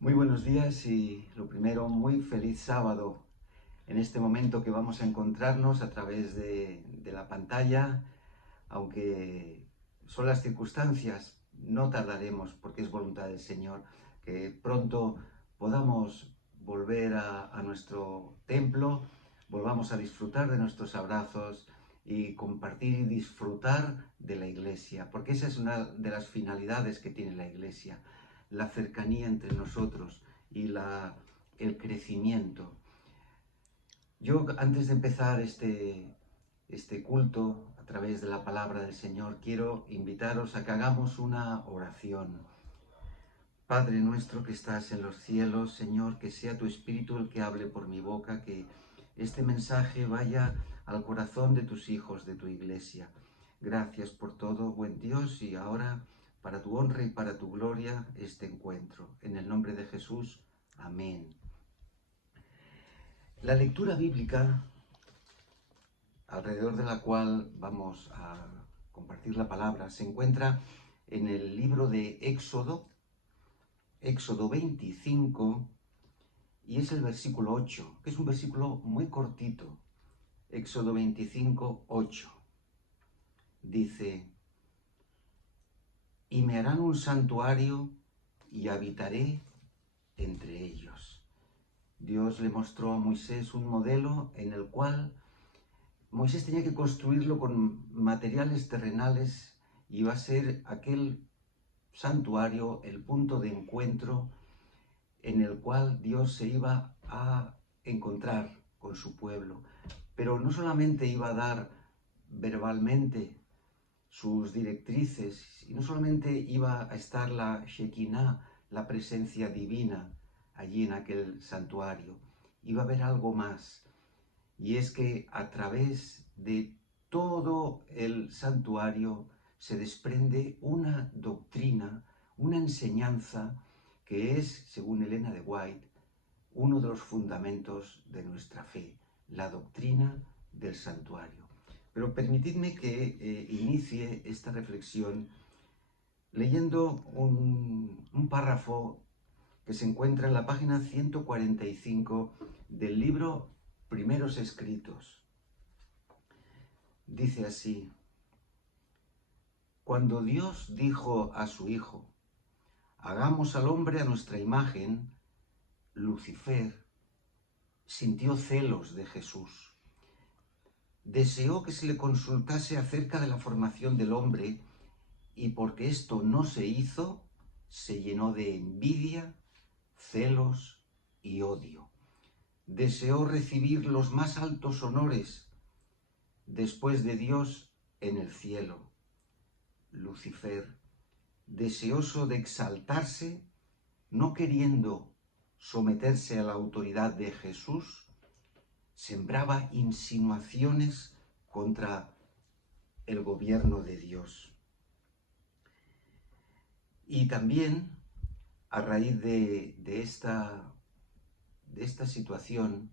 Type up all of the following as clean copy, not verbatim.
Muy buenos días y lo primero, muy feliz sábado en este momento que vamos a encontrarnos a través de la pantalla, aunque son las circunstancias, no tardaremos porque es voluntad del Señor que pronto podamos volver a nuestro templo, volvamos a disfrutar de nuestros abrazos y compartir y disfrutar de la iglesia, porque esa es una de las finalidades que tiene la iglesia, la cercanía entre nosotros y el crecimiento. Yo, antes de empezar este culto a través de la palabra del Señor, quiero invitaros a que hagamos una oración. Padre nuestro que estás en los cielos, Señor, que sea tu Espíritu el que hable por mi boca, que este mensaje vaya al corazón de tus hijos, de tu iglesia. Gracias por todo, buen Dios, y ahora, para tu honra y para tu gloria, este encuentro. En el nombre de Jesús, amén. La lectura bíblica, alrededor de la cual vamos a compartir la palabra, se encuentra en el libro de Éxodo 25, y es el versículo 8, que es un versículo muy cortito. Éxodo 25, 8. Dice: y me harán un santuario y habitaré entre ellos. Dios le mostró a Moisés un modelo en el cual Moisés tenía que construirlo con materiales terrenales y iba a ser aquel santuario el punto de encuentro en el cual Dios se iba a encontrar con su pueblo. Pero no solamente iba a dar verbalmente sus directrices, y no solamente iba a estar la Shekinah, la presencia divina, allí en aquel santuario, iba a haber algo más. Y es que a través de todo el santuario se desprende una doctrina, una enseñanza que es, según Elena de White, uno de los fundamentos de nuestra fe, la doctrina del santuario. Pero permitidme que inicie esta reflexión leyendo un párrafo que se encuentra en la página 145 del libro Primeros Escritos. Dice así: cuando Dios dijo a su Hijo, hagamos al hombre a nuestra imagen, Lucifer sintió celos de Jesús. Deseó que se le consultase acerca de la formación del hombre, y porque esto no se hizo, se llenó de envidia, celos y odio. Deseó recibir los más altos honores después de Dios en el cielo. Lucifer, deseoso de exaltarse, no queriendo someterse a la autoridad de Jesús, sembraba insinuaciones contra el gobierno de Dios. Y también, a raíz de esta situación,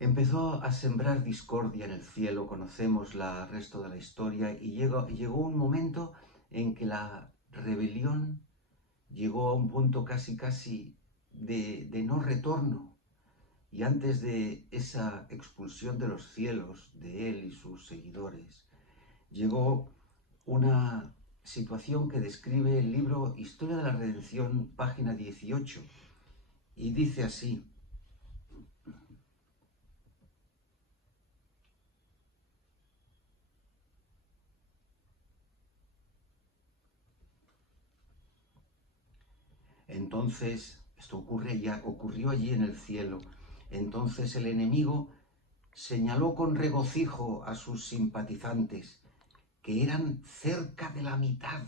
empezó a sembrar discordia en el cielo. Conocemos el resto de la historia, y llegó un momento en que la rebelión llegó a un punto casi de no retorno. Y antes de esa expulsión de los cielos, de él y sus seguidores, llegó una situación que describe el libro Historia de la Redención, página 18, y dice así: entonces, esto ocurrió allí en el cielo. Entonces el enemigo señaló con regocijo a sus simpatizantes, que eran cerca de la mitad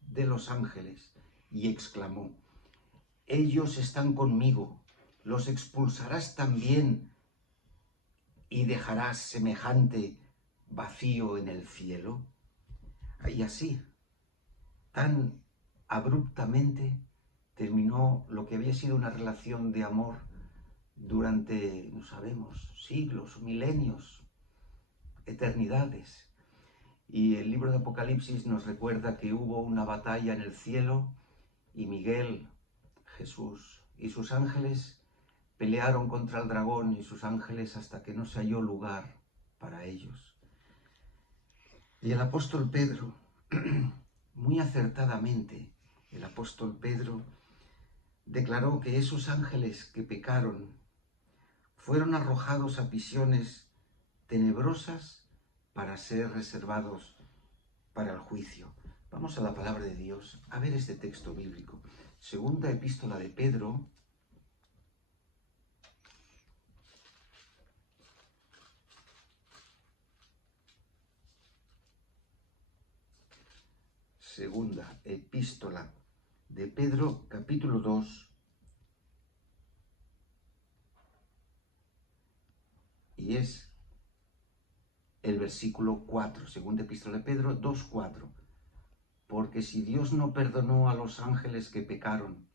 de los ángeles, y exclamó: ellos están conmigo, los expulsarás también y dejarás semejante vacío en el cielo. Y así, tan abruptamente, terminó lo que había sido una relación de amor durante, no sabemos, siglos, milenios, eternidades. Y el libro de Apocalipsis nos recuerda que hubo una batalla en el cielo y Miguel, Jesús, y sus ángeles pelearon contra el dragón y sus ángeles hasta que no se halló lugar para ellos. Y el apóstol Pedro, muy acertadamente, el apóstol Pedro declaró que esos ángeles que pecaron fueron arrojados a prisiones tenebrosas para ser reservados para el juicio. Vamos a la palabra de Dios, a ver este texto bíblico. Segunda epístola de Pedro, segunda epístola de Pedro, capítulo 2, y es el versículo 4, segunda epístola de Pedro 2:4. Porque si Dios no perdonó a los ángeles que pecaron,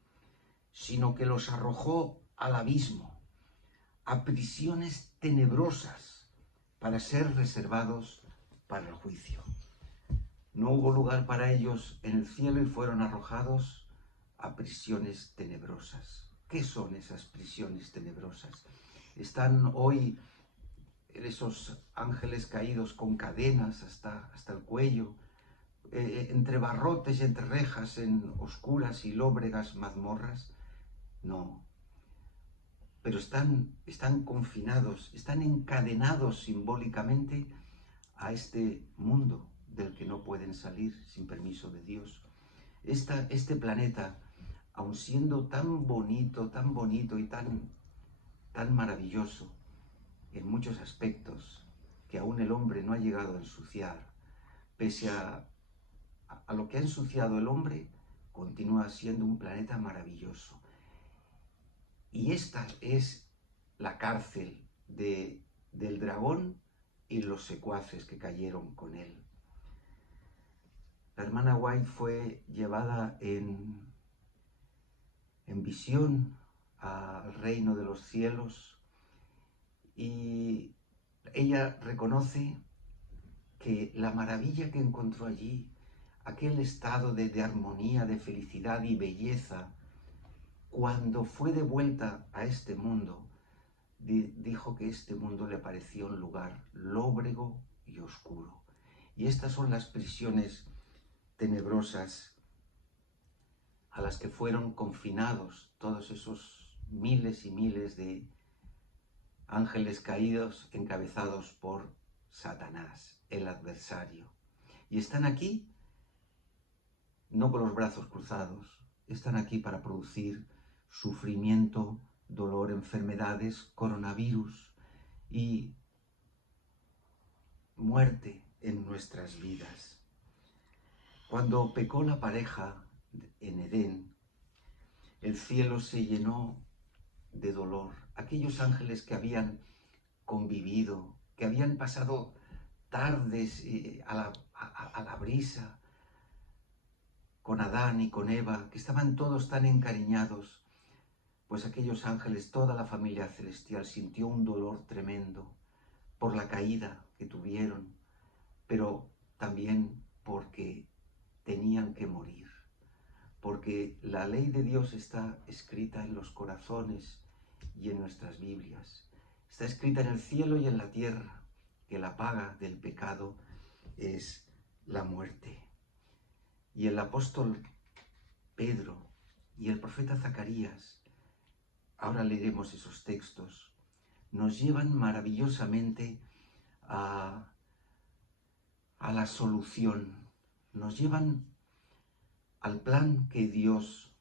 sino que los arrojó al abismo, a prisiones tenebrosas, para ser reservados para el juicio. No hubo lugar para ellos en el cielo y fueron arrojados a prisiones tenebrosas. ¿Qué son esas prisiones tenebrosas? Están hoy esos ángeles caídos con cadenas hasta el cuello, entre barrotes y entre rejas, en oscuras y lóbregas mazmorras. No, pero están confinados, están encadenados simbólicamente a este mundo del que no pueden salir sin permiso de Dios. Este planeta, aun siendo tan bonito y tan maravilloso en muchos aspectos, que aún el hombre no ha llegado a ensuciar, pese a lo que ha ensuciado el hombre, continúa siendo un planeta maravilloso. Y esta es la cárcel del dragón y los secuaces que cayeron con él. La hermana White fue llevada en visión al reino de los cielos y ella reconoce que la maravilla que encontró allí, aquel estado de armonía, de felicidad y belleza, cuando fue de vuelta a este mundo, dijo que este mundo le pareció un lugar lóbrego y oscuro. Y estas son las prisiones tenebrosas a las que fueron confinados todos esos miles y miles de ángeles caídos encabezados por Satanás, el adversario. Y están aquí no con los brazos cruzados, están aquí para producir sufrimiento, dolor, enfermedades, coronavirus y muerte en nuestras vidas. Cuando pecó la pareja en Edén, el cielo se llenó de dolor. Aquellos ángeles que habían convivido, que habían pasado tardes a la brisa con Adán y con Eva, que estaban todos tan encariñados, pues aquellos ángeles, toda la familia celestial sintió un dolor tremendo por la caída que tuvieron, pero también porque tenían que morir, porque la ley de Dios está escrita en los corazones y en nuestras Biblias. Está escrita en el cielo y en la tierra, que la paga del pecado es la muerte. Y el apóstol Pedro y el profeta Zacarías, ahora leeremos esos textos, nos llevan maravillosamente a la solución, nos llevan al plan que Dios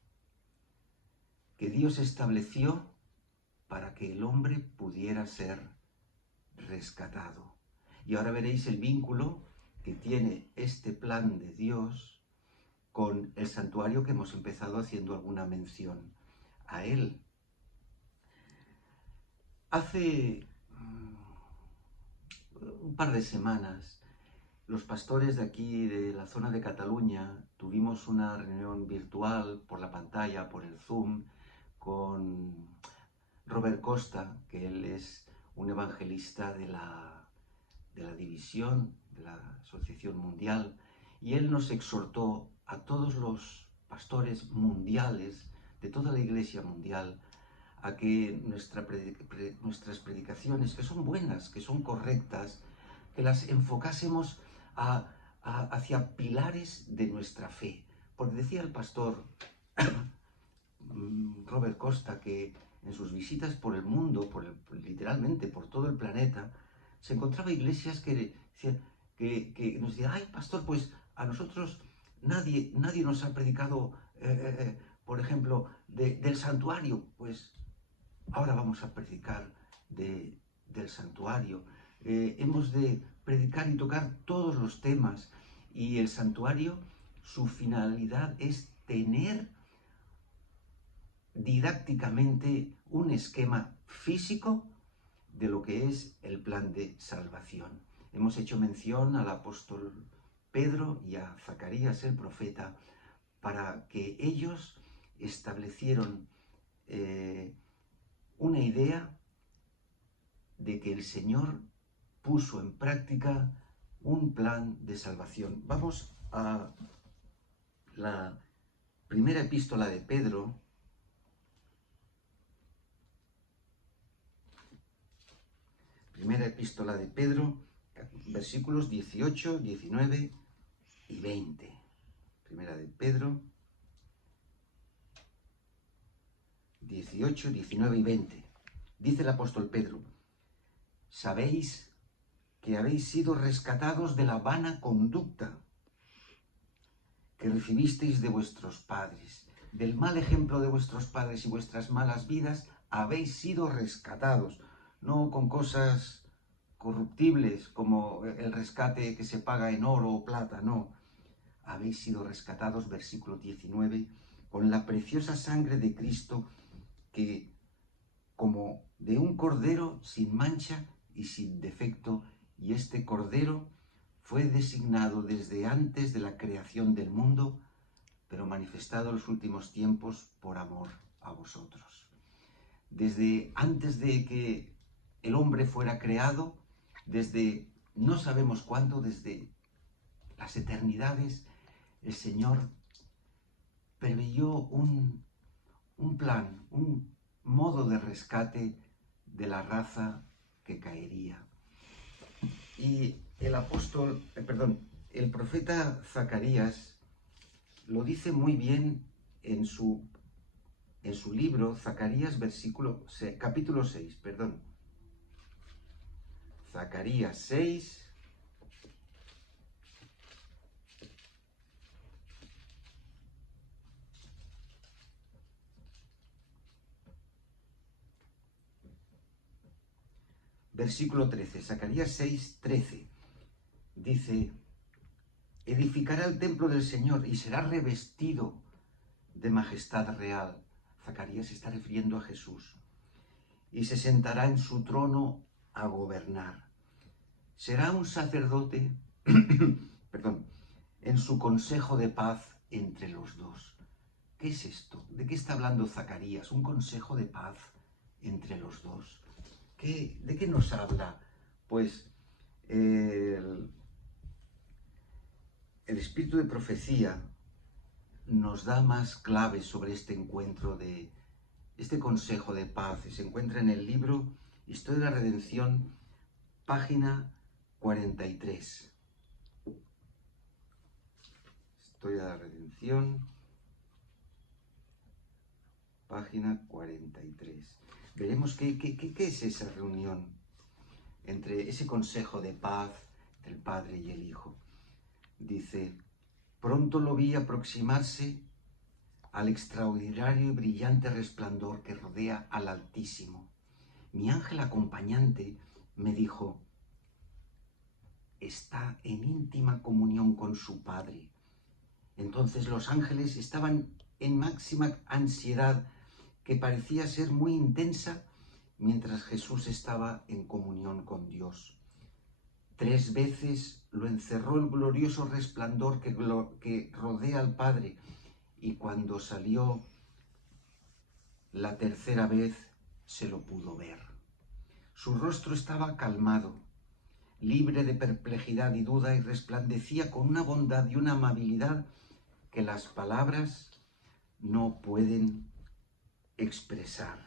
estableció para que el hombre pudiera ser rescatado. Y ahora veréis el vínculo que tiene este plan de Dios con el santuario que hemos empezado haciendo alguna mención a él. Hace un par de semanas, los pastores de aquí, de la zona de Cataluña, tuvimos una reunión virtual por la pantalla, por el Zoom, con Robert Costa, que él es un evangelista de la división de la Asociación Mundial, y él nos exhortó a todos los pastores mundiales, de toda la Iglesia mundial, a que nuestras predicaciones, que son buenas, que son correctas, que las enfocásemos hacia pilares de nuestra fe. Porque decía el pastor Robert Costa que en sus visitas por el mundo, literalmente por todo el planeta, se encontraba iglesias que nos decían: ay, pastor, pues a nosotros nadie nos ha predicado, por ejemplo, del santuario. Pues ahora vamos a predicar del santuario. Hemos de predicar y tocar todos los temas. Y el santuario, su finalidad es tener didácticamente un esquema físico de lo que es el plan de salvación. Hemos hecho mención al apóstol Pedro y a Zacarías el profeta para que ellos establecieron una idea de que el Señor puso en práctica un plan de salvación. Vamos a la primera epístola de Pedro, versículos 18, 19 y 20. Primera de Pedro, 18, 19 y 20. Dice el apóstol Pedro: sabéis que habéis sido rescatados de la vana conducta que recibisteis de vuestros padres, del mal ejemplo de vuestros padres y vuestras malas vidas, habéis sido rescatados, no con cosas corruptibles como el rescate que se paga en oro o plata, no. Habéis sido rescatados, versículo 19, con la preciosa sangre de Cristo, que como de un cordero sin mancha y sin defecto, y este cordero fue designado desde antes de la creación del mundo, pero manifestado en los últimos tiempos por amor a vosotros. Desde antes de que el hombre fuera creado, desde no sabemos cuándo, desde las eternidades, el Señor preveyó un plan, un modo de rescate de la raza que caería. Y el profeta Zacarías lo dice muy bien en su libro, Zacarías capítulo 6, Zacarías 6, versículo 13, Zacarías 6, 13, dice: edificará el templo del Señor y será revestido de majestad real. Zacarías se está refiriendo a Jesús. Y se sentará en su trono a gobernar. Será un sacerdote, en su consejo de paz entre los dos. ¿Qué es esto? ¿De qué está hablando Zacarías? Un consejo de paz entre los dos. ¿De qué nos habla? Pues el espíritu de profecía nos da más claves sobre este encuentro, de este consejo de paz. Se encuentra en el libro Historia de la Redención, página 43. Historia de la Redención, página 43. Veremos qué es esa reunión entre ese consejo de paz del Padre y el Hijo. Dice: pronto lo vi aproximarse al extraordinario y brillante resplandor que rodea al Altísimo. Mi ángel acompañante me dijo: está en íntima comunión con su Padre. Entonces los ángeles estaban en máxima ansiedad, que parecía ser muy intensa, mientras Jesús estaba en comunión con Dios. 3 veces lo encerró el glorioso resplandor que rodea al Padre, y cuando salió la tercera vez se lo pudo ver. Su rostro estaba calmado, libre de perplejidad y duda, y resplandecía con una bondad y una amabilidad que las palabras no pueden expresar.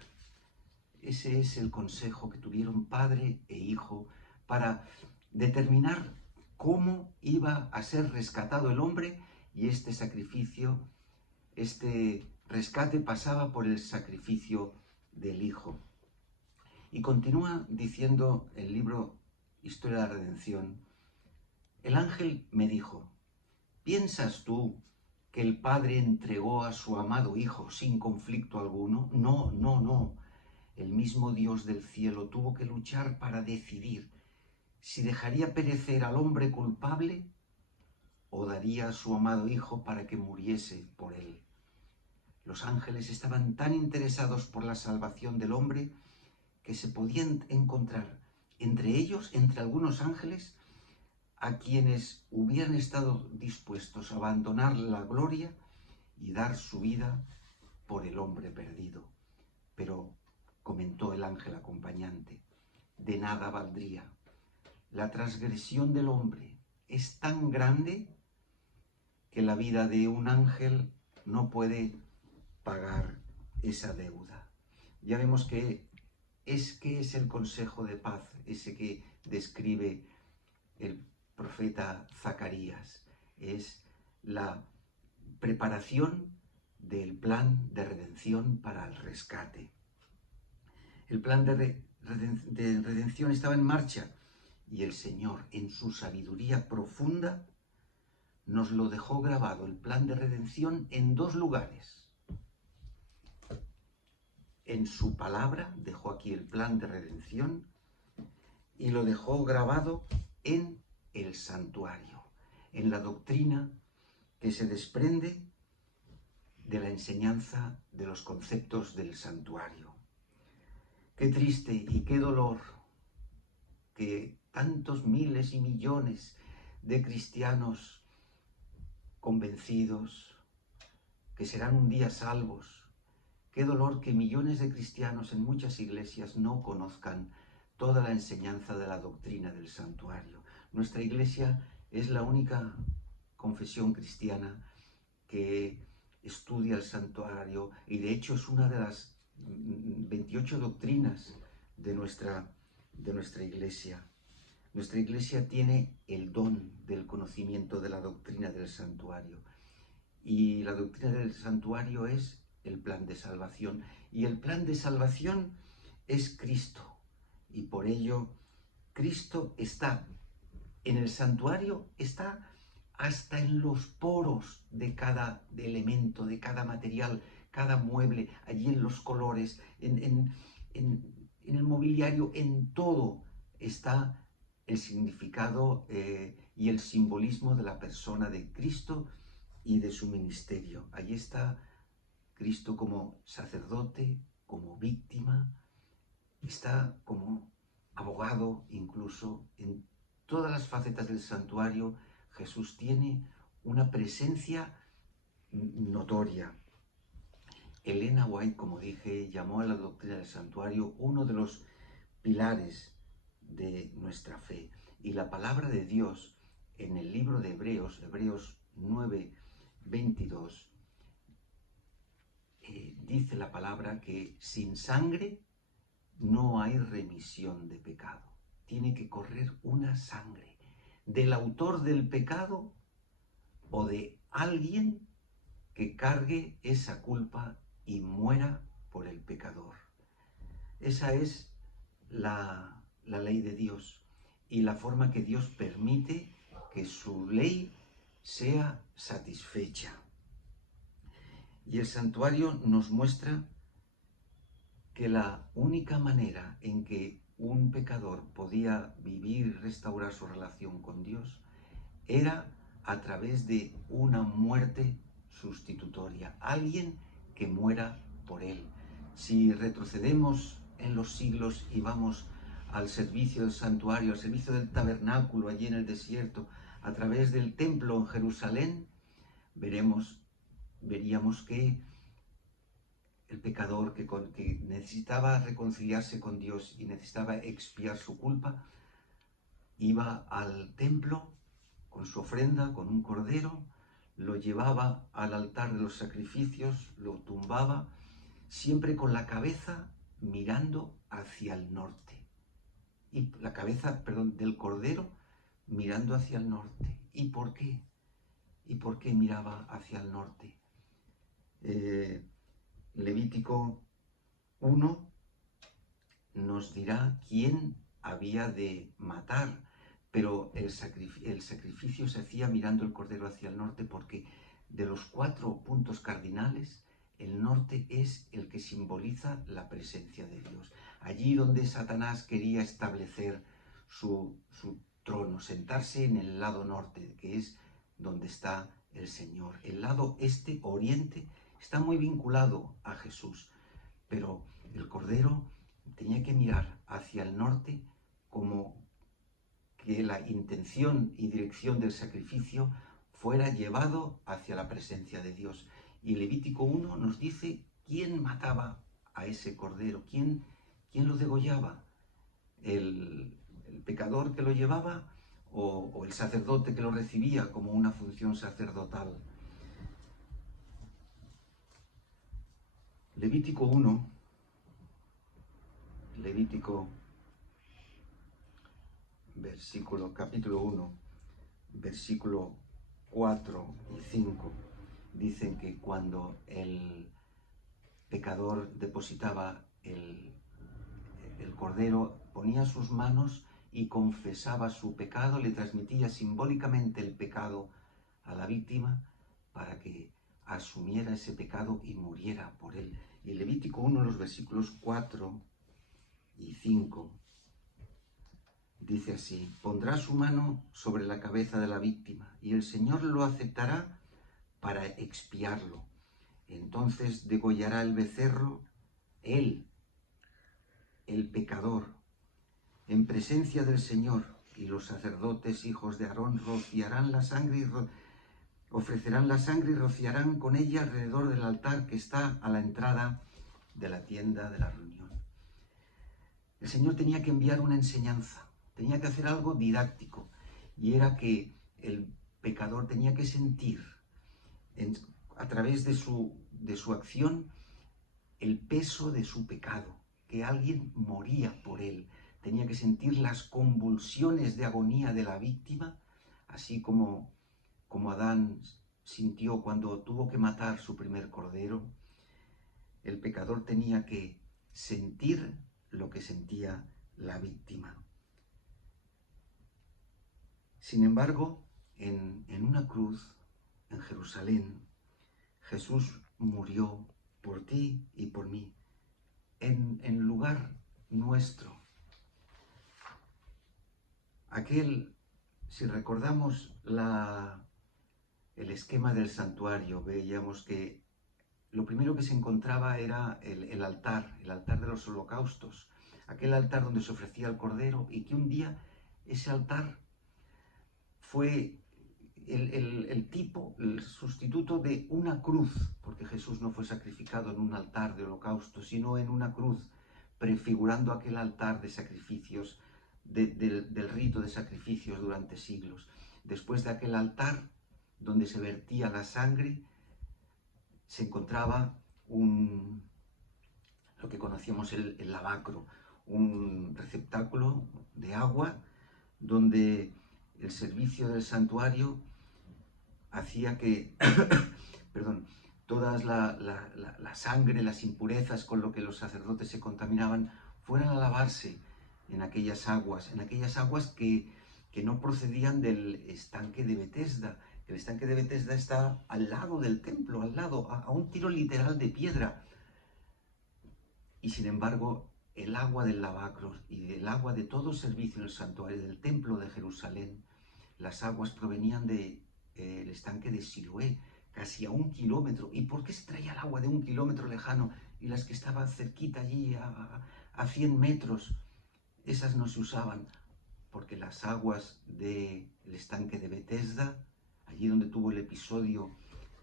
Ese es el consejo que tuvieron padre e hijo para determinar cómo iba a ser rescatado el hombre, y este sacrificio, este rescate pasaba por el sacrificio del hijo. Y continúa diciendo el libro Historia de la Redención: el ángel me dijo, ¿piensas tú que el Padre entregó a su amado Hijo sin conflicto alguno? No, no, no. El mismo Dios del cielo tuvo que luchar para decidir si dejaría perecer al hombre culpable o daría a su amado Hijo para que muriese por él. Los ángeles estaban tan interesados por la salvación del hombre que se podían encontrar entre ellos, entre algunos ángeles, a quienes hubieran estado dispuestos a abandonar la gloria y dar su vida por el hombre perdido. Pero, comentó el ángel acompañante, de nada valdría. La transgresión del hombre es tan grande que la vida de un ángel no puede pagar esa deuda. Ya vemos que es el consejo de paz, ese que describe el profeta Zacarías. Es la preparación del plan de redención para el rescate. El plan de redención estaba en marcha y el Señor, en su sabiduría profunda, nos lo dejó grabado, el plan de redención, en dos lugares. En su palabra dejó aquí el plan de redención y lo dejó grabado en el santuario, en la doctrina que se desprende de la enseñanza de los conceptos del santuario. Qué triste y qué dolor que tantos miles y millones de cristianos convencidos que serán un día salvos. Qué dolor que millones de cristianos en muchas iglesias no conozcan toda la enseñanza de la doctrina del santuario. Nuestra iglesia es la única confesión cristiana que estudia el santuario y de hecho es una de las 28 doctrinas de nuestra iglesia. Nuestra iglesia tiene el don del conocimiento de la doctrina del santuario. Y la doctrina del santuario es el plan de salvación. Y el plan de salvación es Cristo. Y por ello, Cristo está en el santuario, está hasta en los poros de cada elemento, de cada material, cada mueble, allí en los colores, en el mobiliario, en todo está el significado y el simbolismo de la persona de Cristo y de su ministerio. Allí está Cristo como sacerdote, como víctima, está como abogado, incluso en todas las facetas del santuario. Jesús tiene una presencia notoria. Elena White, como dije, llamó a la doctrina del santuario uno de los pilares de nuestra fe. Y la palabra de Dios en el libro de Hebreos, Hebreos 9, 22, dice la palabra que sin sangre no hay remisión de pecado. Tiene que correr una sangre del autor del pecado o de alguien que cargue esa culpa y muera por el pecador. Esa es la ley de Dios y la forma que Dios permite que su ley sea satisfecha. Y el santuario nos muestra que la única manera en que un pecador podía vivir y restaurar su relación con Dios era a través de una muerte sustitutoria, alguien que muera por él. Si retrocedemos en los siglos y vamos al servicio del santuario, al servicio del tabernáculo allí en el desierto, a través del templo en Jerusalén, veríamos que el pecador que necesitaba reconciliarse con Dios y necesitaba expiar su culpa, iba al templo con su ofrenda, con un cordero, lo llevaba al altar de los sacrificios, lo tumbaba, siempre con la cabeza mirando hacia el norte. Y la cabeza, perdón, del cordero mirando hacia el norte. ¿Y por qué? ¿Y por qué miraba hacia el norte? Levítico 1 nos dirá quién había de matar, pero el sacrificio se hacía mirando el cordero hacia el norte, porque de los 4 puntos cardinales, el norte es el que simboliza la presencia de Dios. Allí donde Satanás quería establecer su trono, sentarse en el lado norte, que es donde está el Señor. El lado este, oriente, está muy vinculado a Jesús, pero el cordero tenía que mirar hacia el norte, como que la intención y dirección del sacrificio fuera llevado hacia la presencia de Dios. Y Levítico 1 nos dice quién mataba a ese cordero, quién lo degollaba, el pecador que lo llevaba o el sacerdote que lo recibía como una función sacerdotal. Levítico 1, capítulo 1, versículo 4 y 5, dicen que cuando el pecador depositaba el cordero, ponía sus manos y confesaba su pecado, le transmitía simbólicamente el pecado a la víctima para que asumiera ese pecado y muriera por él. Y en Levítico 1, los versículos 4 y 5, dice así: pondrá su mano sobre la cabeza de la víctima y el Señor lo aceptará para expiarlo. Entonces degollará el becerro, él, el pecador, en presencia del Señor, y los sacerdotes, hijos de Aarón, rociarán la sangre ofrecerán la sangre y rociarán con ella alrededor del altar que está a la entrada de la tienda de la reunión. El Señor tenía que enviar una enseñanza, tenía que hacer algo didáctico, y era que el pecador tenía que sentir a través de su acción el peso de su pecado, que alguien moría por él. Tenía que sentir las convulsiones de agonía de la víctima, así como Adán sintió cuando tuvo que matar su primer cordero. El pecador tenía que sentir lo que sentía la víctima. Sin embargo, en una cruz, en Jerusalén, Jesús murió por ti y por mí, en lugar nuestro. Si recordamos el esquema del santuario, veíamos que lo primero que se encontraba era el altar de los holocaustos, aquel altar donde se ofrecía el cordero, y que un día ese altar fue el sustituto de una cruz, porque Jesús no fue sacrificado en un altar de holocausto, sino en una cruz, prefigurando aquel altar de sacrificios, del rito de sacrificios durante siglos. Después de aquel altar, donde se vertía la sangre, se encontraba lo que conocíamos el lavacro, un receptáculo de agua donde el servicio del santuario hacía que todas la sangre, las impurezas con lo que los sacerdotes se contaminaban, fueran a lavarse en aquellas aguas que no procedían del estanque de Betesda. El estanque de Betesda está al lado del templo, a un tiro literal de piedra. Y sin embargo, el agua del lavacro y el agua de todo servicio en el santuario del templo de Jerusalén, las aguas provenían del estanque de Siloé, casi a 1 kilómetro. ¿Y por qué se traía el agua de 1 kilómetro lejano y las que estaban cerquita allí a 100 metros, esas no se usaban? Porque las aguas del estanque de Betesda, allí donde tuvo el episodio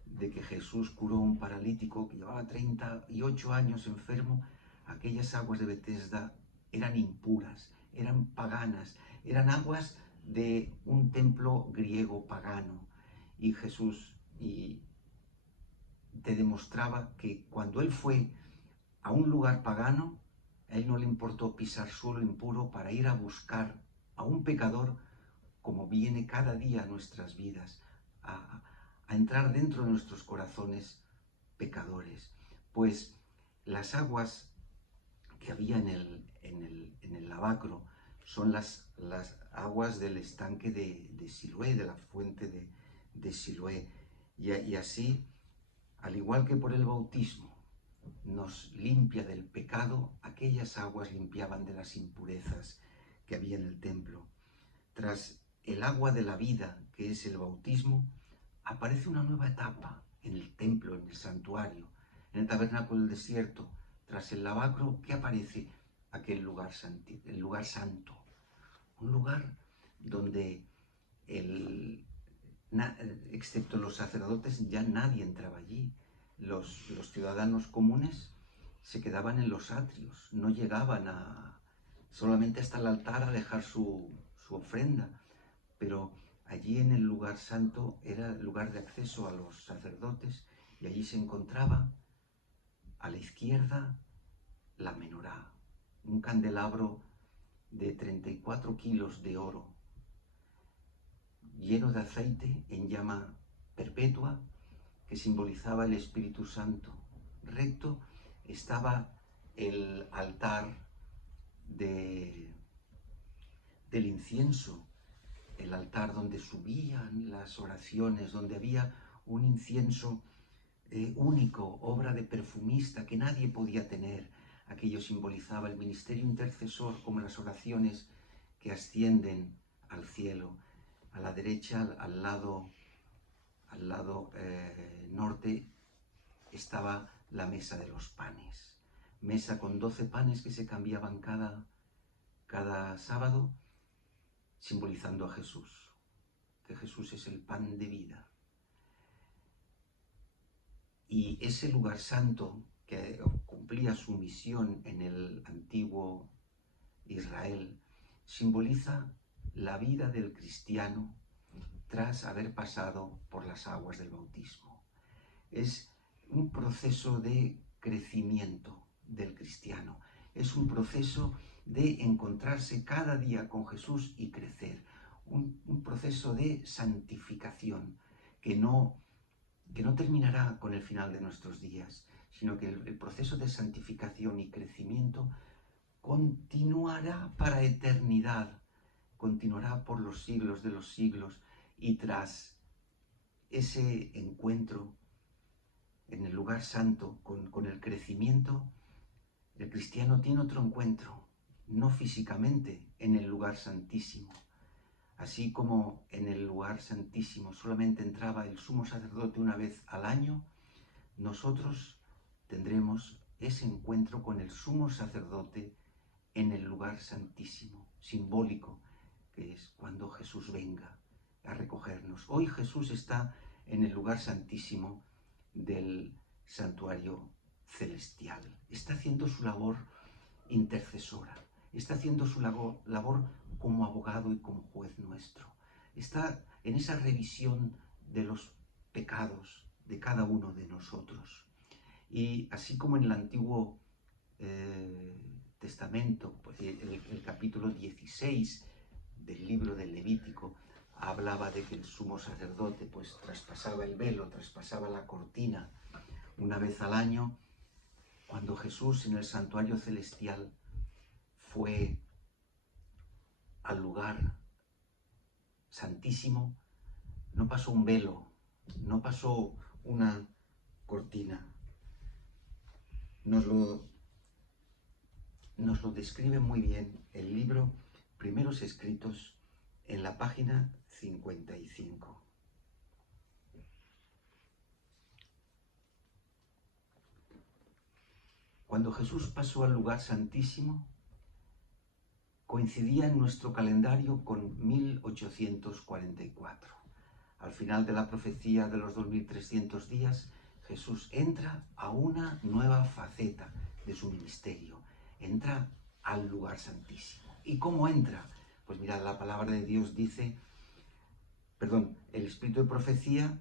de que Jesús curó a un paralítico que llevaba 38 años enfermo, aquellas aguas de Betesda eran impuras, eran paganas, eran aguas de un templo griego pagano. Y Jesús y te demostraba que cuando él fue a un lugar pagano, a él no le importó pisar suelo impuro para ir a buscar a un pecador como viene cada día a nuestras vidas, a entrar dentro de nuestros corazones pecadores. Pues las aguas que había en el lavacro son las aguas del estanque de Siloé, de la fuente de Siloé. Y así, al igual que por el bautismo nos limpia del pecado, aquellas aguas limpiaban de las impurezas que había en el templo. Tras el agua de la vida, que es el bautismo, aparece una nueva etapa en el templo, en el santuario, en el tabernáculo del desierto. Tras el lavacro, ¿qué aparece? Aquel lugar santo, un lugar donde excepto los sacerdotes ya nadie entraba allí. Los ciudadanos comunes se quedaban en los atrios, no llegaban solamente hasta el altar a dejar su ofrenda, pero allí en el lugar santo era el lugar de acceso a los sacerdotes, y allí se encontraba a la izquierda la menorá, un candelabro de 34 kilos de oro, lleno de aceite en llama perpetua, que simbolizaba el Espíritu Santo. Recto estaba el altar del incienso, el altar donde subían las oraciones, donde había un incienso único, obra de perfumista que nadie podía tener. Aquello simbolizaba el ministerio intercesor, como las oraciones que ascienden al cielo. A la derecha, al lado norte, estaba la mesa de los panes. Mesa con 12 panes que se cambiaban cada sábado, simbolizando a Jesús, que Jesús es el pan de vida. Y ese lugar santo que cumplía su misión en el antiguo Israel simboliza la vida del cristiano tras haber pasado por las aguas del bautismo. Es un proceso de crecimiento del cristiano, es un proceso de encontrarse cada día con Jesús y crecer, un proceso de santificación que no terminará con el final de nuestros días, sino que el proceso de santificación y crecimiento continuará para eternidad, continuará por los siglos de los siglos, y tras ese encuentro en el lugar santo con el crecimiento, el cristiano tiene otro encuentro, no físicamente en el lugar santísimo. Así como en el lugar santísimo solamente entraba el sumo sacerdote una vez al año, nosotros tendremos ese encuentro con el sumo sacerdote en el lugar santísimo, simbólico, que es cuando Jesús venga a recogernos. Hoy Jesús está en el lugar santísimo del santuario celestial. Está haciendo su labor intercesora, está haciendo su labor como abogado y como juez nuestro. Está en esa revisión de los pecados de cada uno de nosotros. Y así como en el Antiguo Testamento, pues el capítulo 16 del libro del Levítico hablaba de que el sumo sacerdote pues traspasaba el velo, traspasaba la cortina una vez al año. Cuando Jesús en el santuario celestial fue al lugar santísimo, no pasó un velo, no pasó una cortina. Nos lo describe muy bien el libro Primeros Escritos en la página 55. Cuando Jesús pasó al lugar santísimo, coincidía en nuestro calendario con 1844. Al final de la profecía de los 2300 días, Jesús entra a una nueva faceta de su ministerio. Entra al lugar santísimo. ¿Y cómo entra? Pues mirad, la palabra de Dios dice, el espíritu de profecía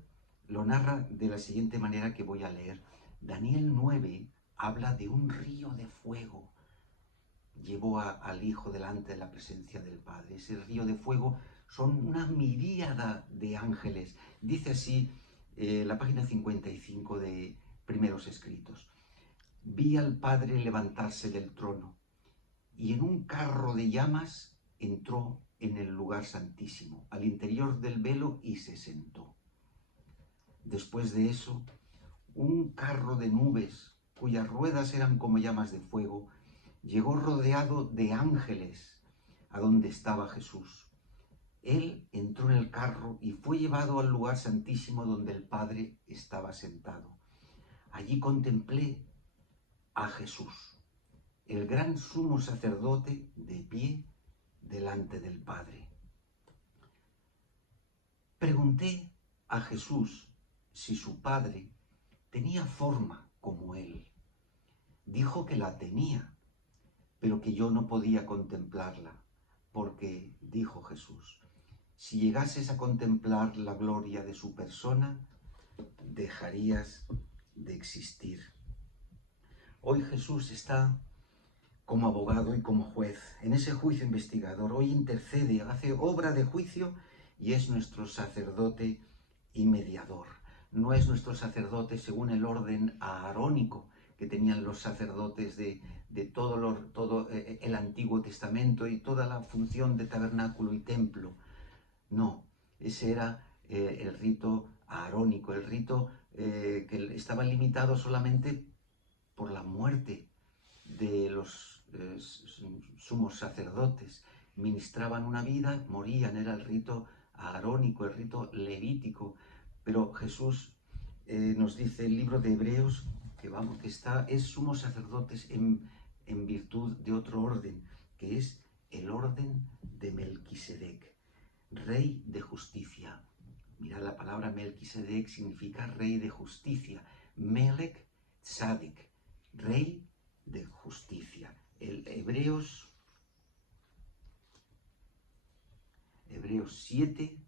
lo narra de la siguiente manera que voy a leer. Daniel 9 habla de un río de fuego. Llevó al Hijo delante de la presencia del Padre. Ese río de fuego son una miríada de ángeles. Dice así la página 55 de Primeros Escritos. Vi al Padre levantarse del trono y en un carro de llamas entró en el lugar santísimo, al interior del velo, y se sentó. Después de eso, un carro de nubes, cuyas ruedas eran como llamas de fuego, llegó rodeado de ángeles a donde estaba Jesús. Él entró en el carro y fue llevado al lugar santísimo donde el Padre estaba sentado. Allí contemplé a Jesús, el gran sumo sacerdote, de pie delante del Padre. Pregunté a Jesús si su Padre tenía forma como Él. Dijo que la tenía, pero que yo no podía contemplarla, porque, dijo Jesús, si llegases a contemplar la gloria de su persona, dejarías de existir. Hoy Jesús está como abogado y como juez en ese juicio investigador. Hoy intercede, hace obra de juicio y es nuestro sacerdote y mediador. No es nuestro sacerdote según el orden aarónico que tenían los sacerdotes de todo el Antiguo Testamento y toda la función de tabernáculo y templo. No, ese era el rito aarónico, el rito que estaba limitado solamente por la muerte de los sumos sacerdotes. Ministraban una vida, morían, era el rito aarónico, el rito levítico. Pero Jesús nos dice el libro de Hebreos que es sumo sacerdotes en virtud de otro orden, que es el orden de Melquisedec, rey de justicia. Mira, la palabra Melquisedec significa rey de justicia. Melech Tzadik, rey de justicia. Hebreos 7,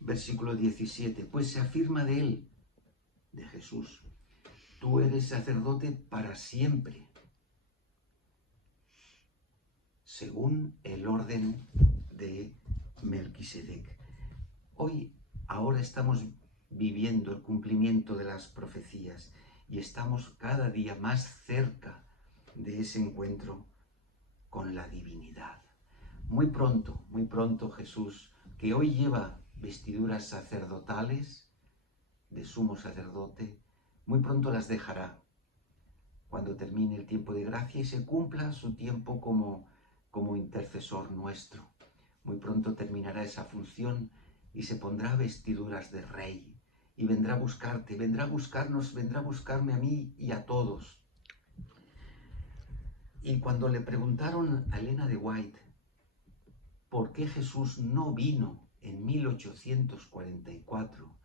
versículo 17, pues se afirma de él, de Jesús, tú eres sacerdote para siempre, según el orden de Melquisedec. Ahora estamos viviendo el cumplimiento de las profecías y estamos cada día más cerca de ese encuentro con la divinidad. Muy pronto Jesús, que hoy lleva vestiduras sacerdotales de sumo sacerdote, muy pronto las dejará cuando termine el tiempo de gracia y se cumpla su tiempo como intercesor nuestro. Muy pronto terminará esa función y se pondrá vestiduras de rey y vendrá a buscarte, vendrá a buscarnos, vendrá a buscarme a mí y a todos. Y cuando le preguntaron a Elena de White por qué Jesús no vino en 1844,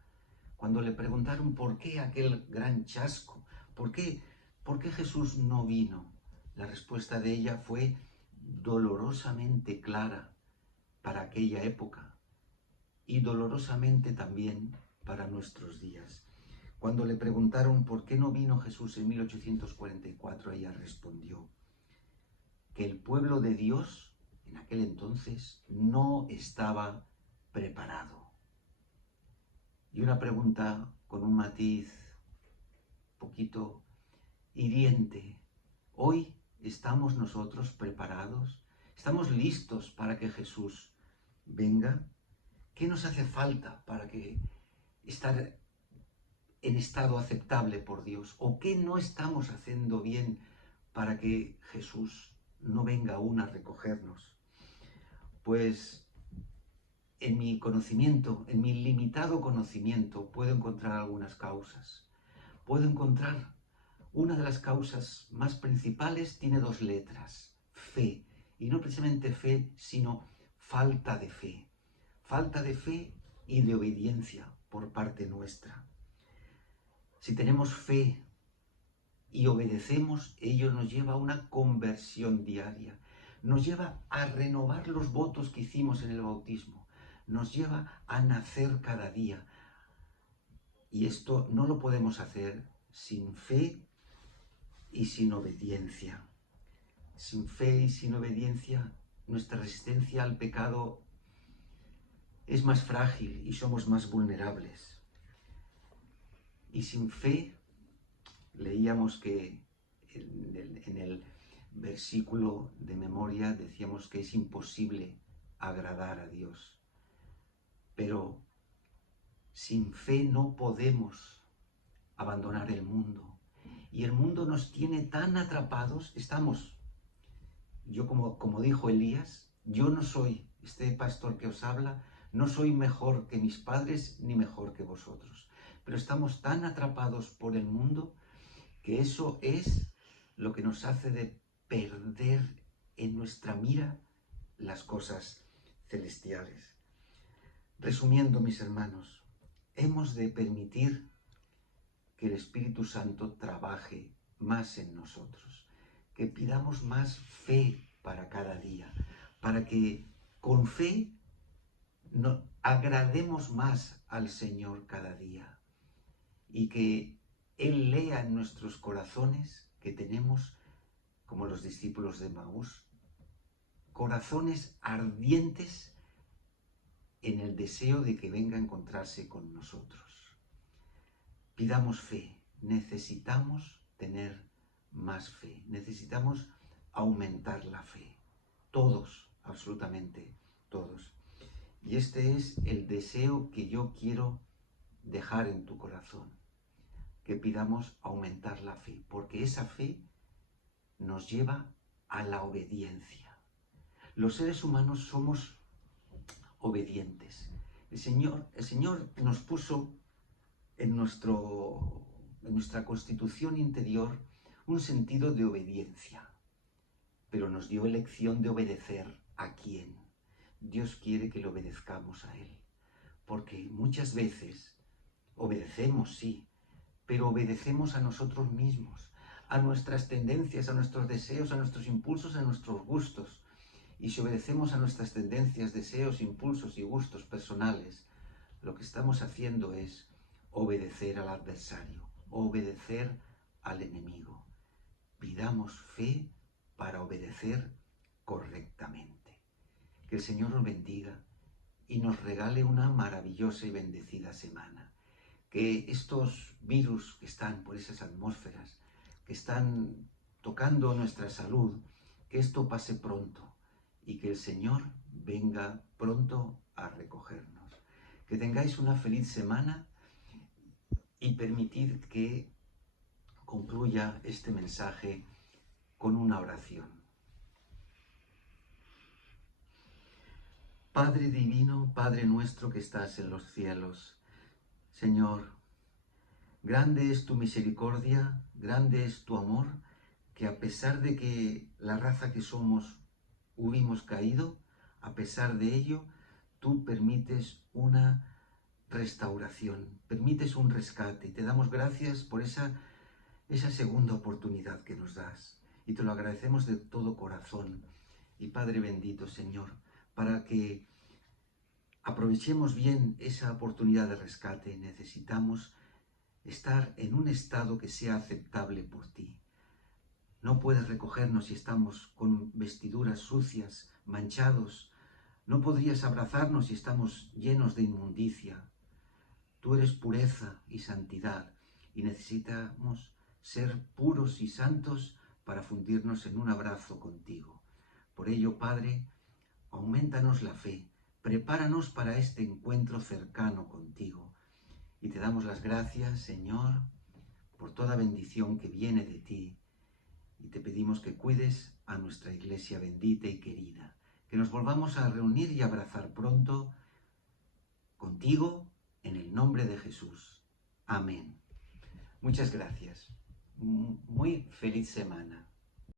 cuando le preguntaron por qué aquel gran chasco, ¿por qué Jesús no vino? La respuesta de ella fue dolorosamente clara para aquella época y dolorosamente también para nuestros días. Cuando le preguntaron por qué no vino Jesús en 1844, ella respondió que el pueblo de Dios en aquel entonces no estaba preparado. Y una pregunta con un matiz poquito hiriente. ¿Hoy estamos nosotros preparados? ¿Estamos listos para que Jesús venga? ¿Qué nos hace falta para estar en estado aceptable por Dios? ¿O qué no estamos haciendo bien para que Jesús no venga aún a recogernos? Pues en mi conocimiento, en mi limitado conocimiento, puedo encontrar algunas causas. Puedo encontrar una de las causas más principales, tiene dos letras, fe. Y no precisamente fe, sino falta de fe. Falta de fe y de obediencia por parte nuestra. Si tenemos fe y obedecemos, ello nos lleva a una conversión diaria. nos lleva a renovar los votos que hicimos en el bautismo, nos lleva a nacer cada día. Y esto no lo podemos hacer sin fe y sin obediencia. Sin fe y sin obediencia, nuestra resistencia al pecado es más frágil y somos más vulnerables. Y sin fe, leíamos que en el versículo de memoria decíamos que es imposible agradar a Dios. Pero sin fe no podemos abandonar el mundo. Y el mundo nos tiene tan atrapados, yo como dijo Elías, yo no soy, este pastor que os habla, no soy mejor que mis padres ni mejor que vosotros. Pero estamos tan atrapados por el mundo que eso es lo que nos hace de perder en nuestra mira las cosas celestiales. Resumiendo, mis hermanos, hemos de permitir que el Espíritu Santo trabaje más en nosotros, que pidamos más fe para cada día, para que con fe agrademos más al Señor cada día y que Él lea en nuestros corazones que tenemos, como los discípulos de Maús, corazones ardientes en el deseo de que venga a encontrarse con nosotros. Pidamos fe, necesitamos tener más fe, necesitamos aumentar la fe, todos, absolutamente todos. Y este es el deseo que yo quiero dejar en tu corazón, que pidamos aumentar la fe, porque esa fe nos lleva a la obediencia. Los seres humanos somos obedientes. El Señor nos puso en nuestra constitución interior un sentido de obediencia, pero nos dio elección de obedecer a quién. Dios quiere que le obedezcamos a Él, porque muchas veces obedecemos, sí, pero obedecemos a nosotros mismos, a nuestras tendencias, a nuestros deseos, a nuestros impulsos, a nuestros gustos. Y si obedecemos a nuestras tendencias, deseos, impulsos y gustos personales, lo que estamos haciendo es obedecer al adversario, obedecer al enemigo. Pidamos fe para obedecer correctamente. Que el Señor nos bendiga y nos regale una maravillosa y bendecida semana. Que estos virus que están por esas atmósferas, que están tocando nuestra salud, que esto pase pronto y que el Señor venga pronto a recogernos. Que tengáis una feliz semana y permitid que concluya este mensaje con una oración. Padre divino, Padre nuestro que estás en los cielos, Señor, grande es tu misericordia, grande es tu amor, que a pesar de que la raza que somos hubimos caído, a pesar de ello, tú permites una restauración, permites un rescate y te damos gracias por esa segunda oportunidad que nos das y te lo agradecemos de todo corazón. Y Padre bendito, Señor, para que aprovechemos bien esa oportunidad de rescate, necesitamos estar en un estado que sea aceptable por ti. No puedes recogernos si estamos con vestiduras sucias, manchados. No podrías abrazarnos si estamos llenos de inmundicia. Tú eres pureza y santidad y necesitamos ser puros y santos para fundirnos en un abrazo contigo. Por ello, Padre, aumentanos la fe, prepáranos para este encuentro cercano contigo. Y te damos las gracias, Señor, por toda bendición que viene de ti. Y te pedimos que cuides a nuestra iglesia bendita y querida, que nos volvamos a reunir y abrazar pronto contigo en el nombre de Jesús. Amén. Muchas gracias. Muy feliz semana.